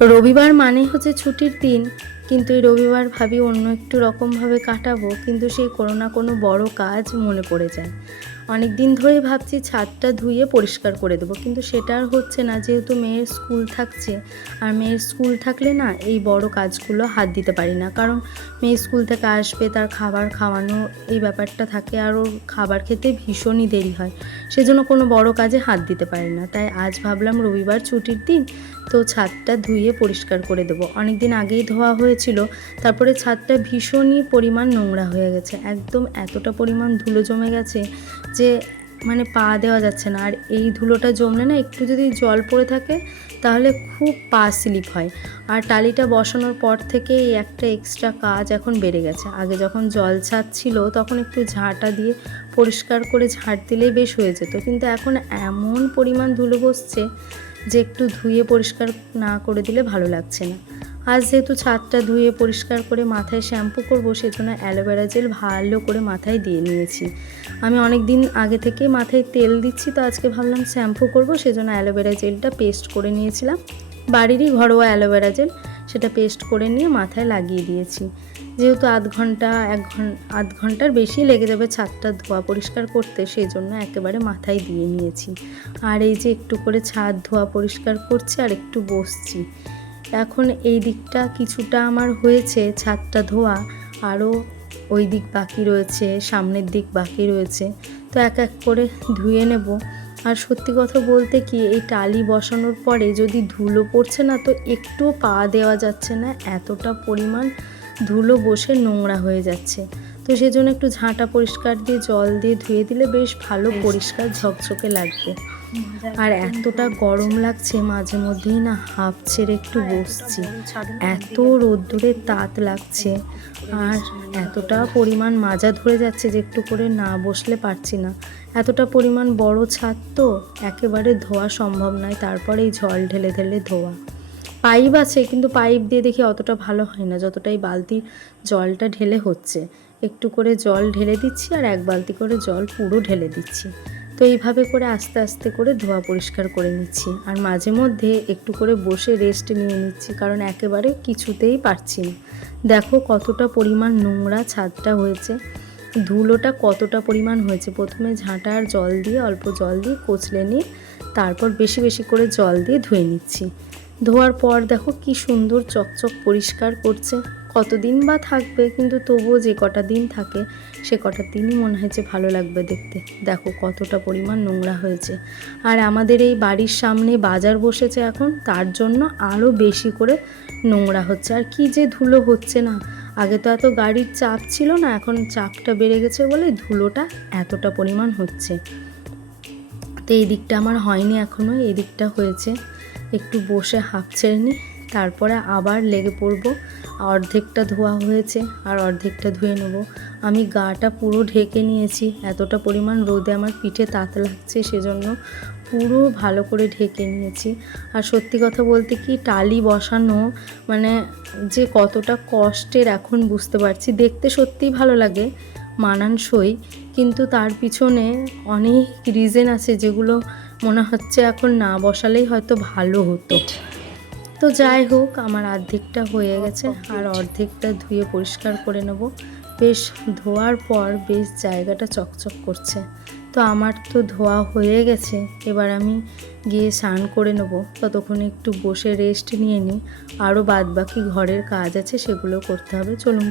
রবিবার মানে হচ্ছে ছুটির দিন, কিন্তু এই রবিবার ভাবি অন্য একটু রকমভাবে কাটাবো, কিন্তু সেই কোনো না কোনো বড় কাজ মনে পড়ে যায়। অনেক দিন ধরেই ভাবছি ছাদটা ধুয়ে পরিষ্কার করে দেবো, কিন্তু সেটা আর হচ্ছে না, যেহেতু মেয়ের স্কুল থাকছে। আর মেয়ের স্কুল থাকলে না এই বড় কাজগুলো হাত দিতে পারি না, কারণ মেয়ে স্কুল থেকে আসবে, তার খাবার খাওয়ানো এই ব্যাপারটা থাকে, আর ওর খাবার খেতে ভীষণই দেরি হয়। সেজন্য কোনো বড় কাজে হাত দিতে পারি না। তাই আজ ভাবলাম রবিবার ছুটির দিন, তো ছাদটা ধুয়ে পরিষ্কার করে দেবো। অনেক দিন আগেই ধোয়া হয়েছিল, তারপরে ছাদটা ভীষণই পরিমাণ নোংরা হয়ে গেছে, একদম এতটা পরিমাণ ধুলো জমে গেছে যে মানে পা দেওয়া যাচ্ছে না। আর এই ধুলোটা জমলে না একটু যদি জল পড়ে থাকে তাহলে খুব পা স্লিপ হয়। আর টালিটা বসানোর পর থেকে এই একটা এক্সট্রা কাজ এখন বেড়ে গেছে। আগে যখন জল ছাদ ছিল তখন একটু ঝাঁটা দিয়ে পরিষ্কার করে ঝাঁট দিলেই বেশ হয়ে যেত, কিন্তু এখন এমন পরিমাণ ধুলো বসছে যে একটু ধুয়ে পরিষ্কার না করে দিলে ভালো লাগছে না। আজ যেহেতু ছাদটা ধুয়ে পরিষ্কার করে মাথায় শ্যাম্পু করবো, সেজন্য অ্যালোভেরা জেল ভালো করে মাথায় দিয়ে নিয়েছি। আমি অনেক দিন আগে থেকে মাথায় তেল দিচ্ছি, তো আজকে ভাবলাম শ্যাম্পু করবো, সেজন্য অ্যালোভেরা জেলটা পেস্ট করে নিয়েছিলাম, বাড়িরই ঘরোয়া অ্যালোভেরা জেল। সেটা পেস্ট করে নিয়ে মাথায় লাগিয়ে দিয়েছি। যেহেতু আধ ঘন্টার বেশি লেগে যাবে ছাদটা ধোয়া পরিষ্কার করতে, সেই জন্য একেবারে মাথায় দিয়ে নিয়েছি। আর এই যে একটু করে ছাদ ধোয়া পরিষ্কার করছি আর একটু বসছি। এখন এই দিকটা কিছুটা আমার হয়েছে ছাদটা ধোয়া, আরও ওই দিক বাকি রয়েছে, সামনের দিক বাকি রয়েছে, তো এক এক করে ধুয়ে নেব। আর সত্যি কথা বলতে কি, এই টালি বসানোর পরে যদি ধুলো পড়ছে না, তো একটুও পা দেওয়া যাচ্ছে না, এতটা পরিমাণ ধুলো বসে নোংরা হয়ে যাচ্ছে। তো সেজন্য একটু ঝাঁটা পরিষ্কার দিয়ে জল দিয়ে ধুয়ে দিলে বেশ ভালো পরিষ্কার ঝকঝকে লাগবে। আর এতটা গরম লাগছে, মাঝে মধ্যেই না হাঁফ ছেড়ে একটু বসছি, এত রোদ্দুরে তাত লাগছে। আর এতটা পরিমাণ মাজা ধরে যাচ্ছে যে একটু করে না বসলে পারছি না। এতটা পরিমাণ বড় ছাদ তো একেবারে ধোয়া সম্ভব নয়, তারপরে এই জল ঢেলে ঢেলে ধোয়া। পাইপ আছে, কিন্তু পাইপ দিয়ে দেখি অতটা ভালো হয় না, যতটাই বালতির জলটা ঢেলে হচ্ছে। একটু করে জল ঢেলে দিচ্ছি আর এক বালতি করে জল পুরো ঢেলে দিচ্ছি। তো এইভাবে করে আস্তে আস্তে করে ধোয়া পরিষ্কার করে নিচ্ছি। আর মাঝে মধ্যে একটু করে বসে রেস্ট নিয়ে নিচ্ছি, কারণ একেবারে কিছুতেই পারছি না। দেখো কতটা পরিমাণ নোংরা ছাদটা হয়েছে, ধুলোটা কতটা পরিমাণ হয়েছে। প্রথমে ঝাঁটা আর জল দিয়ে, অল্প জল দিয়ে কচলে নিয়ে তারপর বেশি বেশি করে জল দিয়ে ধুয়ে নিচ্ছি। ধোয়ার পর দেখো কি সুন্দর চকচক পরিষ্কার করছে। কতদিন বা থাকবে, কিন্তু তবুও যে কটা দিন থাকে সে কটা দিনই মনে হয়েছে ভালো লাগবে দেখতে। দেখো কতটা পরিমাণ নোংরা হয়েছে। আর আমাদের এই বাড়ির সামনে বাজার বসেছে এখন, তার জন্য আরও বেশি করে নোংরা হচ্ছে। আর কি যে ধুলো হচ্ছে না, আগে তো এত গাড়ির চাপ ছিল না, এখন চাপটা বেড়ে গেছে বলে ধুলোটা এতটা পরিমাণ হচ্ছে। তো এই দিকটা আমার হয়নি এখনও, এই দিকটা হয়েছে। একটু বসে হাঁফ ছেড়ে নিই, তারপরে আবার লেগে পড়বো। অর্ধেকটা ধোয়া হয়েছে আর অর্ধেকটা ধুয়ে নেব। আমি গাটা পুরো ঢেকে নিয়েছি, এতটা পরিমাণ রোদে আমার পিঠে তাত লাগছে, সেজন্য পুরো ভালো করে ঢেকে নিয়েছি। আর সত্যি কথা বলতে কি, টালি বসানো মানে যে কতটা কষ্টের এখন বুঝতে পারছি। দেখতে সত্যিই ভালো লাগে, মানানসই, কিন্তু তার পিছনে অনেক রিজন আছে যেগুলো মনে হচ্ছে এখন না বসালেই হয়তো ভালো হতো। তো যাই হোক, আমার অর্ধেকটা হয়ে গেছে আর অর্ধেকটা ধুয়ে পরিষ্কার করে নেব। বেশ ধোয়ার পর বেশ জায়গাটা চকচক করছে। তো আমার তো ধোয়া হয়ে গেছে, এবার আমি গিয়ে স্নান করে নেব। ততক্ষণে একটু বসে রেস্ট নিয়ে নিই, আরও বাদবাকি ঘরের কাজ আছে সেগুলো করতে হবে। চলুন